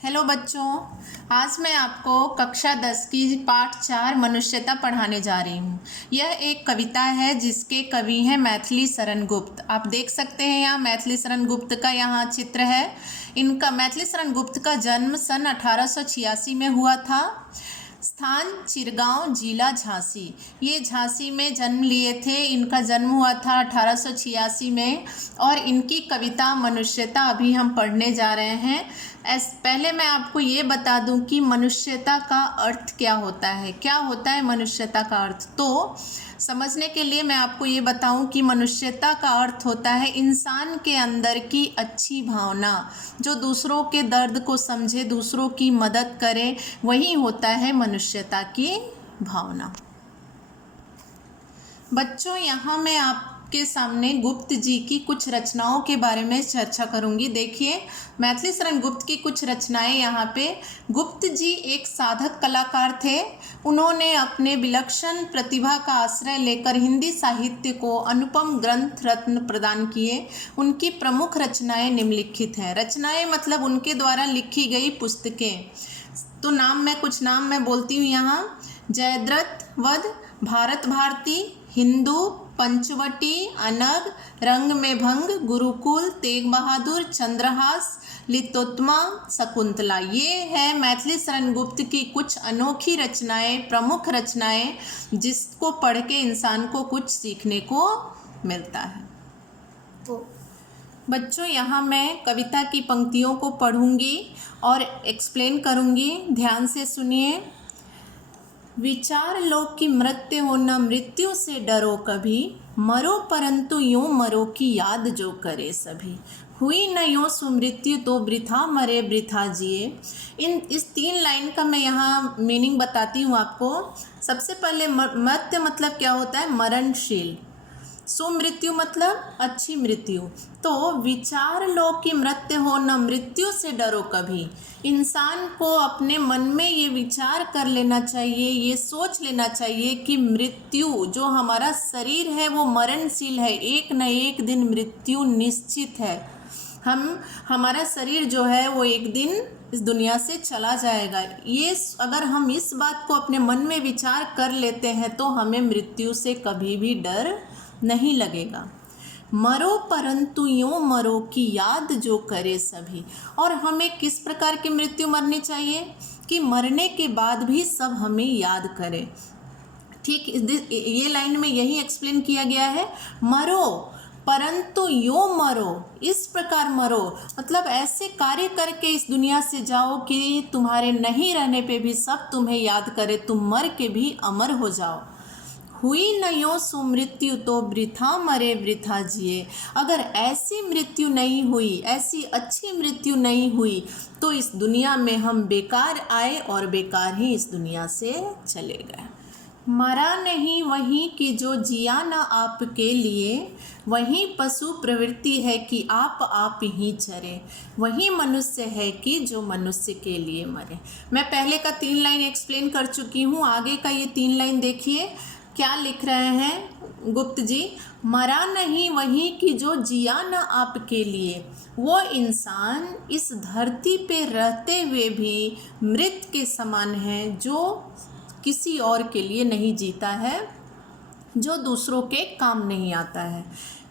Hello बच्चों, आज मैं आपको कक्षा 10 की पाठ 4 मनुष्यता पढ़ाने जा रही हूँ। यह एक कविता है जिसके कवि हैं मैथिली शरण गुप्त। आप देख सकते हैं यहाँ मैथिली शरण गुप्त का यहाँ चित्र है। इनका मैथिली शरण गुप्त का जन्म सन 1886 में हुआ था। स्थान चिरगांव, जिला झांसी। ये झांसी में जन्म लिए थे। इनका जन्म हुआ था 1886 में और इनकी कविता मनुष्यता अभी हम पढ़ने जा रहे हैं। पहले मैं आपको ये बता दूं कि मनुष्यता का अर्थ क्या होता है। क्या होता है मनुष्यता का अर्थ? तो समझने के लिए मैं आपको ये बताऊं कि मनुष्यता का अर्थ होता है इंसान के अंदर की अच्छी भावना, जो दूसरों के दर्द को समझे, दूसरों की मदद करे, वही होता है मनुष्यता की भावना। बच्चों, यहाँ मैं आपके सामने गुप्त जी की कुछ रचनाओं के बारे में चर्चा करूँगी। देखिए, मैथिली शरण गुप्त की कुछ रचनाएं यहाँ पे। गुप्त जी एक साधक कलाकार थे। उन्होंने अपने विलक्षण प्रतिभा का आश्रय लेकर हिंदी साहित्य को अनुपम ग्रंथ रत्न प्रदान किए। उनकी प्रमुख रचनाएं निम्नलिखित हैं। रचनाएं मतलब उनके द्वारा लिखी गई पुस्तकें। तो कुछ नाम मैं बोलती हूँ यहाँ। जयद्रथ वध, भारत भारती, हिंदू, पंचवटी, अनग, रंग में भंग, गुरुकुल, तेग बहादुर, चंद्रहास, लितोत्तमा, शकुंतला। ये है मैथिली शरण गुप्त की कुछ अनोखी रचनाएं, प्रमुख रचनाएं, जिसको पढ़ के इंसान को कुछ सीखने को मिलता है। तो बच्चों, यहाँ मैं कविता की पंक्तियों को पढ़ूंगी और एक्सप्लेन करूंगी। ध्यान से सुनिए। विचार लो कि मृत्यु हो, न मृत्यु से डरो कभी, मरो परंतु यूं मरो कि याद जो करे सभी। हुई न यूं सुमृत्यु तो वृथा मरे वृथा जिए। इस 3 लाइन का मैं यहाँ मीनिंग बताती हूँ आपको। सबसे पहले मृत्यु मतलब क्या होता है? मरणशील। सुमृत्यु मतलब अच्छी मृत्यु। तो विचार लो कि मृत्यु हो, न मृत्यु से डरो कभी। इंसान को अपने मन में ये विचार कर लेना चाहिए, ये सोच लेना चाहिए कि मृत्यु, जो हमारा शरीर है वो मरणशील है। एक न एक दिन मृत्यु निश्चित है। हमारा शरीर जो है वो एक दिन इस दुनिया से चला जाएगा। ये अगर हम इस बात को अपने मन में विचार कर लेते हैं तो हमें मृत्यु से कभी भी डर नहीं लगेगा। मरो परंतु यूं मरो कि याद जो करे सभी। और हमें किस प्रकार की मृत्यु मरनी चाहिए? कि मरने के बाद भी सब हमें याद करें। ठीक, ये लाइन में यही एक्सप्लेन किया गया है। मरो परंतु यूं मरो, इस प्रकार मरो, मतलब ऐसे कार्य करके इस दुनिया से जाओ कि तुम्हारे नहीं रहने पे भी सब तुम्हें याद करे, तुम मर के भी अमर हो जाओ। हुई न यूं सुमृत्यु तो वृथा मरे वृथा जिए। अगर ऐसी मृत्यु नहीं हुई, ऐसी अच्छी मृत्यु नहीं हुई, तो इस दुनिया में हम बेकार आए और बेकार ही इस दुनिया से चले गए। मरा नहीं वही कि जो जिया न आपके लिए, वही पशु प्रवृत्ति है कि आप ही चरे, वही मनुष्य है कि जो मनुष्य के लिए मरे। मैं पहले का 3 लाइन एक्सप्लेन कर चुकी हूँ। आगे का ये 3 लाइन देखिए क्या लिख रहे हैं गुप्त जी। मरा नहीं वही कि जो जिया न आपके लिए, वो इंसान इस धरती पे रहते हुए भी मृत के समान है, जो किसी और के लिए नहीं जीता है, जो दूसरों के काम नहीं आता है।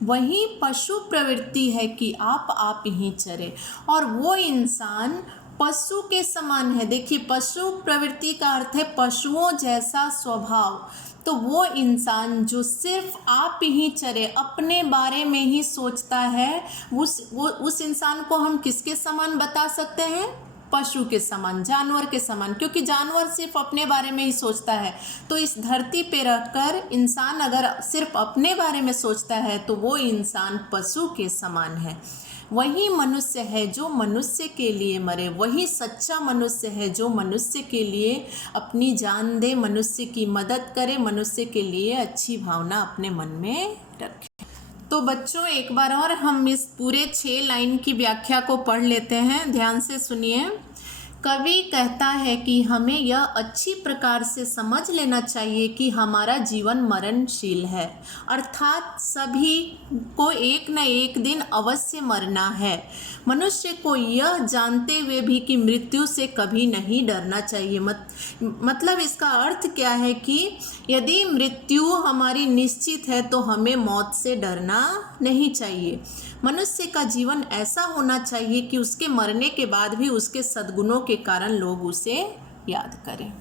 वही पशु प्रवृत्ति है कि आप ही चरे, और वो इंसान पशु के समान है। देखिए, पशु प्रवृत्ति का अर्थ है पशुओं जैसा स्वभाव। तो वो इंसान जो सिर्फ आप ही चरे, अपने बारे में ही सोचता है, उस इंसान को हम किसके समान बता सकते हैं? पशु के समान, जानवर के समान, क्योंकि जानवर सिर्फ अपने बारे में ही सोचता है। तो इस धरती पे रहकर इंसान अगर सिर्फ अपने बारे में सोचता है तो वो इंसान पशु के समान है। वही मनुष्य है जो मनुष्य के लिए मरे, वही सच्चा मनुष्य है जो मनुष्य के लिए अपनी जान दे, मनुष्य की मदद करे, मनुष्य के लिए अच्छी भावना अपने मन में रखे। तो बच्चों, एक बार और हम इस पूरे 6 लाइन की व्याख्या को पढ़ लेते हैं। ध्यान से सुनिए। कवि कहता है कि हमें यह अच्छी प्रकार से समझ लेना चाहिए कि हमारा जीवन मरणशील है, अर्थात सभी को एक न एक दिन अवश्य मरना है। मनुष्य को यह जानते हुए भी कि मृत्यु से कभी नहीं डरना चाहिए। मतलब इसका अर्थ क्या है कि यदि मृत्यु हमारी निश्चित है तो हमें मौत से डरना नहीं चाहिए। मनुष्य का जीवन ऐसा होना चाहिए कि उसके मरने के बाद भी उसके सद्गुणों के कारण लोग उसे याद करें।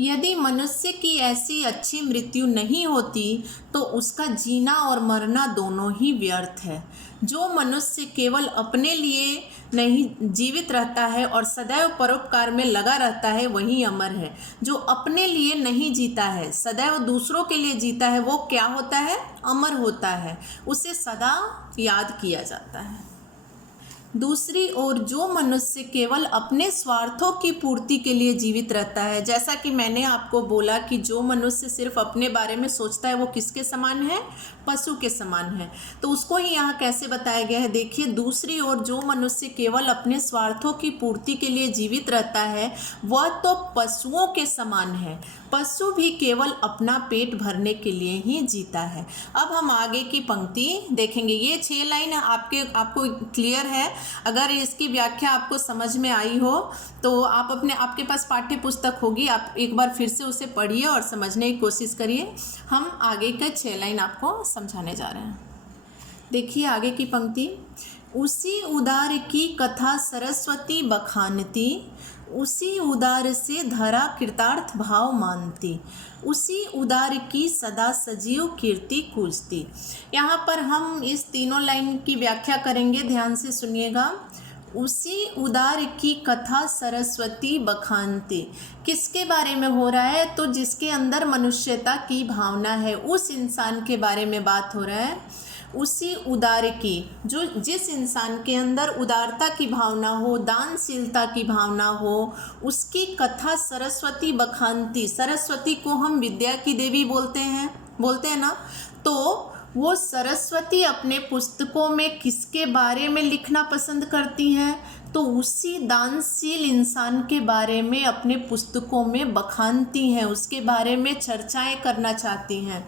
यदि मनुष्य की ऐसी अच्छी मृत्यु नहीं होती तो उसका जीना और मरना दोनों ही व्यर्थ है। जो मनुष्य केवल अपने लिए नहीं जीवित रहता है और सदैव परोपकार में लगा रहता है वही अमर है। जो अपने लिए नहीं जीता है, सदैव दूसरों के लिए जीता है, वो क्या होता है? अमर होता है, उसे सदा याद किया जाता है। दूसरी ओर जो मनुष्य केवल अपने स्वार्थों की पूर्ति के लिए जीवित रहता है, जैसा कि मैंने आपको बोला कि जो मनुष्य सिर्फ अपने बारे में सोचता है वो किसके समान है? पशु के समान है। तो उसको ही यहाँ कैसे बताया गया है, देखिए, दूसरी ओर जो मनुष्य केवल अपने स्वार्थों की पूर्ति के लिए जीवित रहता है वह तो पशुओं के समान है। पशु भी केवल अपना पेट भरने के लिए ही जीता है। अब हम आगे की पंक्ति देखेंगे। ये 6 लाइन आपको क्लियर है? अगर इसकी व्याख्या आपको समझ में आई हो तो आपके पास पाठ्य पुस्तक होगी, आप एक बार फिर से उसे पढ़िए और समझने की कोशिश करिए। हम आगे के 6 लाइन आपको समझाने जा रहे हैं। देखिए आगे की पंक्ति। उसी उदार की कथा सरस्वती बखानती, उसी उदार से धरा कृतार्थ भाव मानती, उसी उदार की सदा सजीव कीर्ति कूजती। यहाँ पर हम इस तीनों लाइन की व्याख्या करेंगे, ध्यान से सुनिएगा। उसी उदार की कथा सरस्वती बखानती, किसके बारे में हो रहा है? तो जिसके अंदर मनुष्यता की भावना है, उस इंसान के बारे में बात हो रहा है। उसी उदार की, जिस इंसान के अंदर उदारता की भावना हो, दानशीलता की भावना हो, उसकी कथा सरस्वती बखानती। सरस्वती को हम विद्या की देवी बोलते हैं ना। तो वो सरस्वती अपने पुस्तकों में किसके बारे में लिखना पसंद करती हैं? तो उसी दानशील इंसान के बारे में अपने पुस्तकों में बखानती हैं, उसके बारे में चर्चाएं करना चाहती हैं।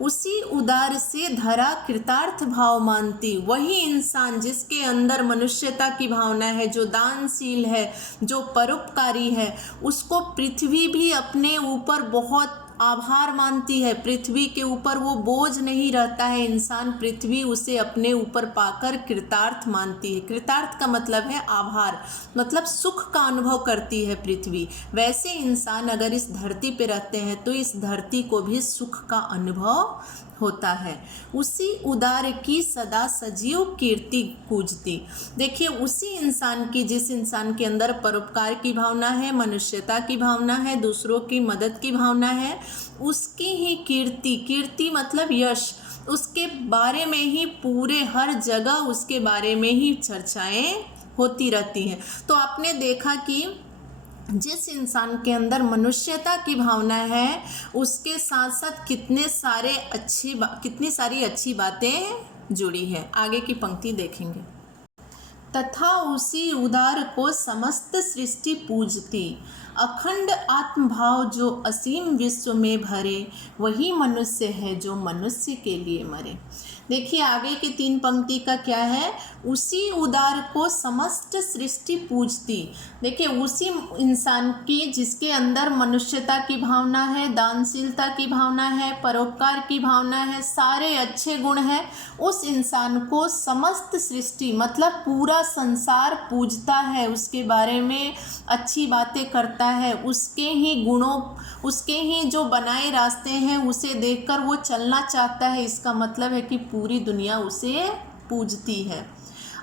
उसी उदार से धरा कृतार्थ भाव मानती, वही इंसान जिसके अंदर मनुष्यता की भावना है, जो दानशील है, जो परोपकारी है, उसको पृथ्वी भी अपने ऊपर बहुत आभार मानती है। पृथ्वी के ऊपर वो बोझ नहीं रहता है इंसान, पृथ्वी उसे अपने ऊपर पाकर कृतार्थ मानती है। कृतार्थ का मतलब है आभार, मतलब सुख का अनुभव करती है पृथ्वी। वैसे इंसान अगर इस धरती पे रहते हैं तो इस धरती को भी सुख का अनुभव होता है। उसी उदार की सदा सजीव कीर्ति कूजती। देखिए, उसी इंसान की, जिस इंसान के अंदर परोपकार की भावना है, मनुष्यता की भावना है, दूसरों की मदद की भावना है, उसकी ही कीर्ति मतलब यश, उसके बारे में ही पूरे हर जगह उसके बारे में ही चर्चाएं होती रहती हैं। तो आपने देखा कि जिस इंसान के अंदर मनुष्यता की भावना है उसके साथ साथ कितनी सारी अच्छी बातें जुड़ी हैं। आगे की पंक्ति देखेंगे। तथा उसी उदार को समस्त सृष्टि पूजती, अखंड आत्मभाव जो असीम विश्व में भरे, वही मनुष्य है जो मनुष्य के लिए मरे। देखिए आगे की 3 पंक्ति का क्या है? उसी उदार को समस्त सृष्टि पूजती। देखिए, उसी इंसान की जिसके अंदर मनुष्यता की भावना है, दानशीलता की भावना है, परोपकार की भावना है, सारे अच्छे गुण हैं, उस इंसान को समस्त सृष्टि मतलब पूरा संसार पूजता है, उसके बारे में अच्छी बातें करता है, उसके ही गुणों, उसके ही जो बनाए रास्ते हैं उसे देखकर वो चलना चाहता है। इसका मतलब है कि पूरी दुनिया उसे पूजती है।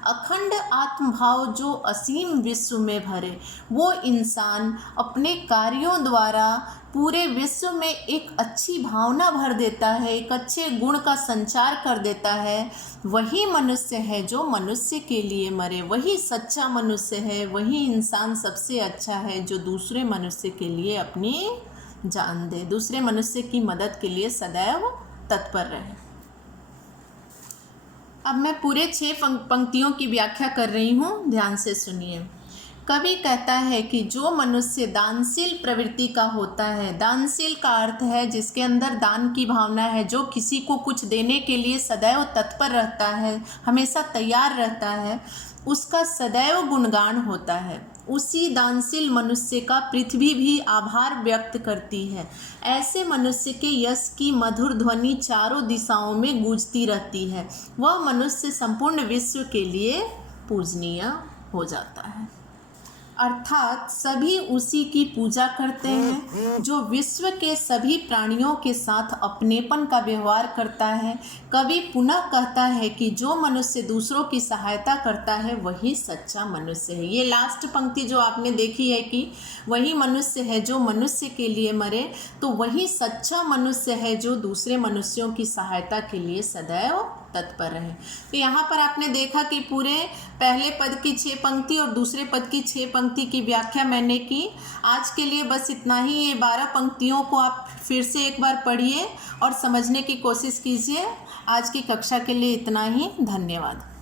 अखंड आत्मभाव जो असीम विश्व में भरे, वो इंसान अपने कार्यों द्वारा पूरे विश्व में एक अच्छी भावना भर देता है, एक अच्छे गुण का संचार कर देता है। वही मनुष्य है जो मनुष्य के लिए मरे, वही सच्चा मनुष्य है, वही इंसान सबसे अच्छा है जो दूसरे मनुष्य के लिए अपनी जान दे, दूसरे मनुष्य की मदद के लिए सदैव तत्पर रहे। अब मैं पूरे 6 पंक्तियों की व्याख्या कर रही हूँ, ध्यान से सुनिए। कवि कहता है कि जो मनुष्य दानशील प्रवृत्ति का होता है, दानशील का अर्थ है जिसके अंदर दान की भावना है, जो किसी को कुछ देने के लिए सदैव तत्पर रहता है, हमेशा तैयार रहता है, उसका सदैव गुणगान होता है। उसी दानशील मनुष्य का पृथ्वी भी आभार व्यक्त करती है। ऐसे मनुष्य के यश की मधुर ध्वनि चारों दिशाओं में गूंजती रहती है। वह मनुष्य संपूर्ण विश्व के लिए पूजनीय हो जाता है। अर्थात सभी उसी की पूजा करते हैं जो विश्व के सभी प्राणियों के साथ अपनेपन का व्यवहार करता है। कवि पुनः कहता है कि जो मनुष्य दूसरों की सहायता करता है वही सच्चा मनुष्य है। ये लास्ट पंक्ति जो आपने देखी है कि वही मनुष्य है जो मनुष्य के लिए मरे, तो वही सच्चा मनुष्य है जो दूसरे मनुष्यों की सहायता के लिए सदैव तत्पर रहे। तो यहाँ पर आपने देखा कि पूरे पहले पद की 6 पंक्ति और दूसरे पद की 6 पंक्ति की व्याख्या मैंने की। आज के लिए बस इतना ही। ये 12 पंक्तियों को आप फिर से एक बार पढ़िए और समझने की कोशिश कीजिए। आज की कक्षा के लिए इतना ही। धन्यवाद।